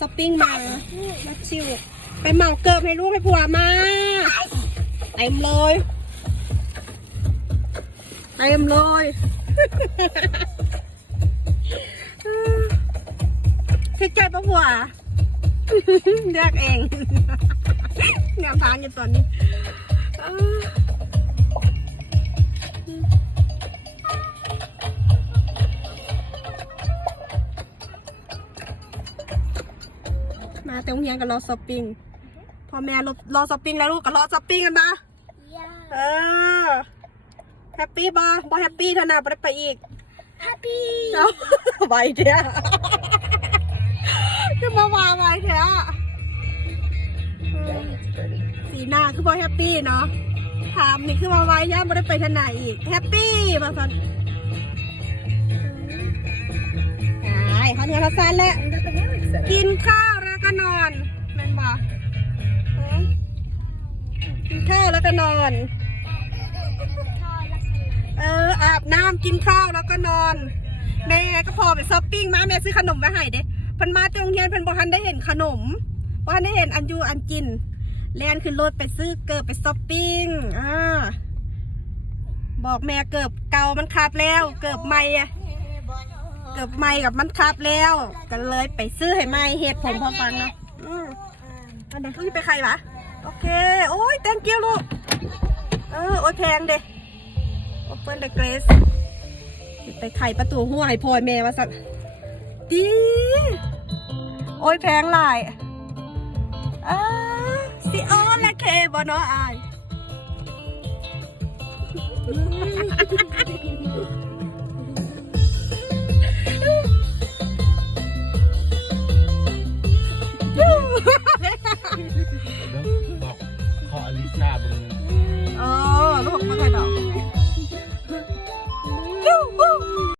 ช้อปปิ้งมามาชิวไปเหมาเกิบให้ลูกให้ผัวมาเต็มเลยเต็มเลยคิดใจปะผัวเลือกเองงามทางอยู่ตอนนี้ มาเต็มเฮียงกันรอช้อปปิ้งพ่อแม่รอรอช้อปปิ้งแล้วลูกก็รอช้อปปิ้งกันนะเออแฮปปี้บอบอแฮปปี้เท่านั้นบ่ไปไปอีก Happy เอาไวเถอะคือมาว่าไวเถอะสีหน้าคือบอแฮปปี้เนาะถามนี่คือมาไวย่าไม่ได้ไปทางไหนอีกแฮปปี้มาสันใช่เขาเนื้อเขาสั้นแล้วกินข้าวแล้ว ก็นอนแม่นบ่ฮะกินข้าวแล้วก็นอน เอออาบน้ำกินข้าวแล้วก็นอนแม่ก็พอไปช้อปปิ้งมาแม่ซื้อขนมมาให้เด้พันมาตรงเรียนพันบอทันได้เห็นขนมบ่ทันได้เห็นอันยูอันกินแลนขึ้นรถไปซื้อเกิบไปช้อปปิ้งอ่าบอกแม่เกิบเก่ามันคับแล้ว เกิบใหม่อะ เกิบใหม่กับมันคับแล้วก็เลยไปซื้อให้ใหม่เหตุผลพอฟังเนาะอืมอันนั้นคือไปใครวะโอเค โอ้ย thank you ลูก เออ โอ้ยแพงเด้ Open the glass ไปไขประตูหัวให้พ่อแม่ว่าสัตว์ดีโอ้ยแพงหลายอ่าสิออนและเคบเนาะอาย